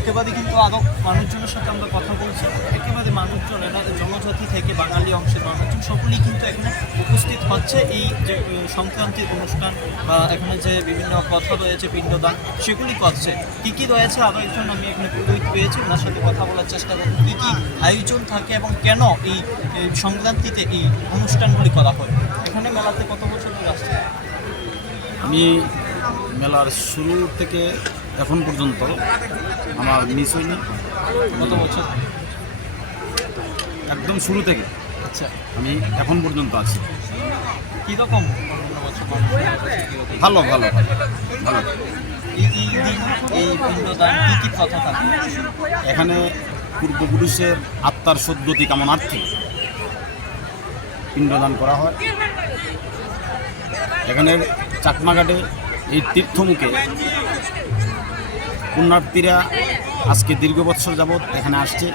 একেবারে কিন্তু আরও মানুষজনের সাথে আমরা কথা বলছি। একেবারে মানুষজন এনাদের জনজাতি থেকে বাঙালি অংশের মানুষজন সকলেই কিন্তু এখানে উপস্থিত হচ্ছে এই যে সংক্রান্তির অনুষ্ঠান বা এখানে যে বিভিন্ন কথা রয়েছে পিণ্ডদান সেগুলি করছে। কী কী রয়েছে আরও একজন আমি এখানে পুরোহিত পেয়েছি, ওনার সাথে কথা বলার চেষ্টা করব কী কী আয়োজন থাকে এবং কেন এই সংক্রান্তিতে এই অনুষ্ঠানগুলি করা হয়। এখানে মেলাতে কত বছর ধরে আসছে? আমি মেলার শুরু থেকে এখন পর্যন্ত আমার মিস হয়নি। কত বছর? একদম শুরু থেকে। আচ্ছা, আমি এখন পর্যন্ত আছি। কীরকম ভালো ভালো ভালো। এই পিণ্ডদান কী কী কথা থাকে? এখানে পূর্বপুরুষের আত্মার সদ্গতি কামনার্থে পিণ্ডদান করা হয়। এখানের চাকমাঘাটে এই তীর্থমুখে পুণ্যার্থীরা আজকে দীর্ঘ বৎসর যাবৎ এখানে আসছে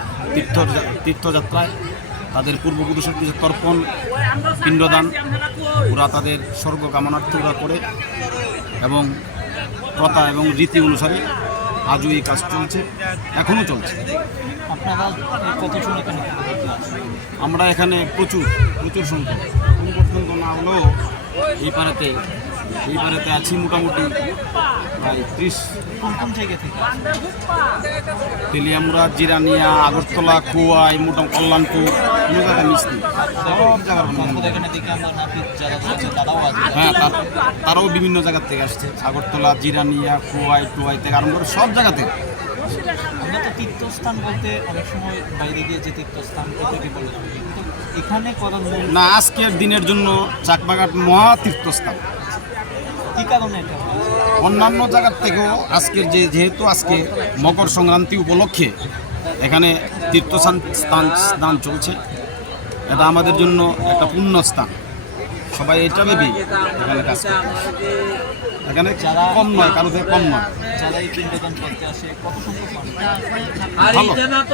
তীর্থযাত্রায়। তাদের পূর্বপুরুষের কিছু তর্পণ পিণ্ডদান ওরা তাদের স্বর্গ কামনার্থে ওরা করে এবং প্রথা এবং রীতি অনুসারে আজও এই কাজ চলছে, এখনও চলছে। আপনারা কতজন এখানে? আমরা এখানে প্রচুর সংখ্যক, কোন পর্যন্ত না হলেও এই পাড়াতে আছি মোটামুটি প্রায় 30। কোন জায়গা থেকে? তেলিয়ামুড়া, জিরানিয়া, আগরতলা, খোয়াই, মোটামুটি কল্যাণপুর, কোনো জায়গায় মিষ্টি সব জায়গার এখানে দেখে আমরা নাপিত যারা রয়েছে তারাও আছে। হ্যাঁ, তারাও বিভিন্ন জায়গার থেকে আসছে। আগরতলা, জিরানিয়া, খোয়াই টোয়াই থেকে আরম্ভ করে সব জায়গা থেকে। আমরা তো তীর্থস্থান বলতে অনেক সময় বাইরে গিয়ে যে তীর্থস্থান ওটাকে বলে থাকি, কিন্তু এখানে করার না, আজকের দিনের জন্য চাকমাঘাট মহা তীর্থস্থান। কী কারণে এটা? অন্যান্য জায়গার থেকেও আজকের যেহেতু আজকে মকর সংক্রান্তি উপলক্ষে এখানে তীর্থস্থান চলছে, এটা আমাদের জন্য একটা পুণ্যস্থান। সবাই এটা ভেবেই এখানে কাজ করে। এখানে কম নয়, কারো থেকে কম নয়। যারা এই পিণ্ডদান করতে আসে কত সংখ্যক? ভালো,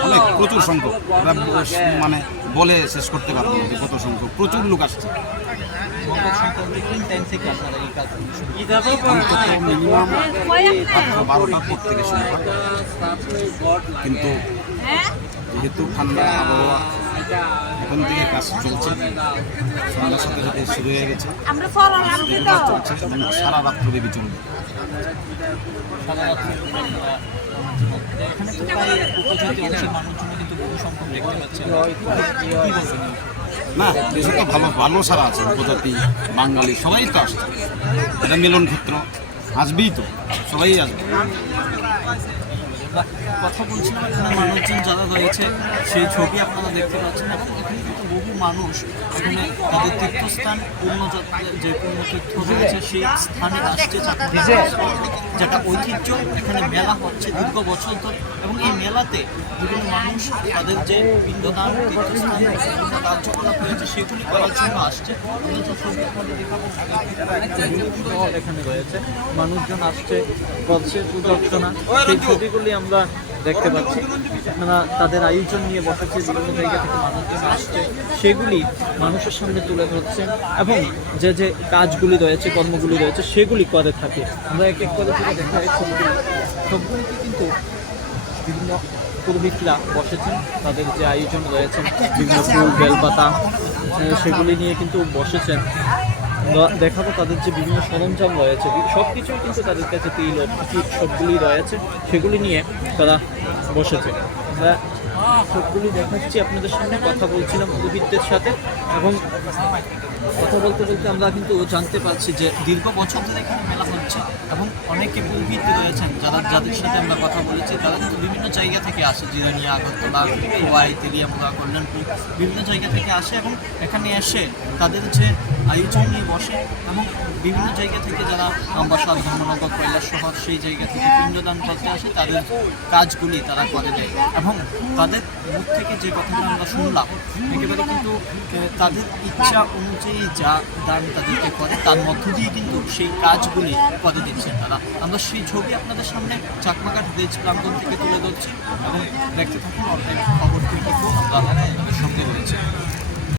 অনেক প্রচুর সংখ্যক। মানে বলে শেষ করতে পারবো না যে কত সংখ্যক, প্রচুর লোক আসছে। মিনিমাম 12টার পর থেকে শুরু হয়, কিন্তু যেহেতু ঠান্ডা আবহাওয়া এখন থেকে কাজ চলছে, সন্ধ্যার সাথে সাথে শুরু হয়ে গেছে, চলছে এবং সারা রাত্র দেবী চলবে। এখানে তো প্রায় উপজাতি অংশের মানুষজন কিন্তু বহু সংখ্যক দেখতে পাচ্ছেন। না, দেশে তো ভালো সারা আছে, উপজাতি বাঙালি সবাই তো আসছে। এটা মিলন ক্ষেত্র, আসবেই তো, সবাই আসবে। কথা বলছিলাম এখানে মানুষজন যারা রয়েছে সেই ছবি আপনারা দেখতে পাচ্ছেন এবং এখানে কিন্তু বহু মানুষ এখানে তাদের তীর্থস্থান যে পুণ্যতীর্থ রয়েছে সেই স্থানে আসছে, যেটা ঐতিহ্য। এখানে মেলা হচ্ছে দীর্ঘ বছর ধরে এবং এই মেলাতে বিভিন্ন মানুষ তাদের যে পিণ্ডদান তীর্থস্থান বিভিন্ন কার্যকলাপ রয়েছে সেগুলি করার জন্য আসছে। এখানে রয়েছে মানুষজন আসছে, করছে পূজা অর্চনা, সেই ছবিগুলি আমরা দেখতে পাচ্ছি। আপনারা তাদের আয়োজন নিয়ে বসেছে, বিভিন্ন জায়গা থেকে মানুষজন আসছে, সেগুলি মানুষের সামনে তুলে ধরছে এবং যে কাজগুলি রয়েছে, কর্মগুলি রয়েছে সেগুলি করে থাকে। আমরা এক এক করে দেখা হয় সবগুলিতে কিন্তু বিভিন্ন পুরোহিতরা বসেছেন, তাদের যে আয়োজন রয়েছে বিভিন্ন ফুল বেলপাতা সেগুলি নিয়ে কিন্তু বসেছেন। দেখাবো তাদের যে বিভিন্ন সরঞ্জাম রয়েছে, সব কিছুই কিন্তু তাদের কাছে তিল সবগুলি রয়েছে, সেগুলি নিয়ে তারা বসেছে। আমরা সবগুলি দেখাচ্ছি আপনাদের সামনে, কথা বলছিলাম পুরোহিতদের সাথে এবং কথা বলতে বলতে আমরা কিন্তু জানতে পারছি যে দীর্ঘ বছর ধরে এখানে মেলা হচ্ছে এবং অনেকে পুরোহিত রয়েছেন যাদের সাথে আমরা কথা বলেছি। তারা কিন্তু বিভিন্ন জায়গা থেকে আসে, জিরানিয়া, আগরতলা, খোয়াই, তেলিয়ামুড়া, কল্যাণপুর, বিভিন্ন জায়গা থেকে আসে এবং এখানে এসে তাদের যে আয়োজন নিয়ে বসে এবং বিভিন্ন জায়গা থেকে যারা আমবাসা, ধর্মনগর, কৈলাস শহর সেই জায়গা থেকে পিণ্ডদান করতে আসে, তাদের কাজগুলি তারা করে দেয়। এবং তাদের মুখ থেকে যে কথাটা আমরা শুনলাম, একেবারে কিন্তু তাদের ইচ্ছা অনুযায়ী যা দান তাদেরকে করে, তার মধ্য দিয়ে কিন্তু সেই কাজগুলি করে দিচ্ছেন তারা। আমরা সেই ছবি আপনাদের সামনে চাকমাঘাট ভিলেজ প্রাঙ্গণ থেকে তুলে ধরছি এবং দেখতে থাকুন অর্ধেক খবর কিন্তু আমরা আপনাদের সঙ্গে রয়েছে।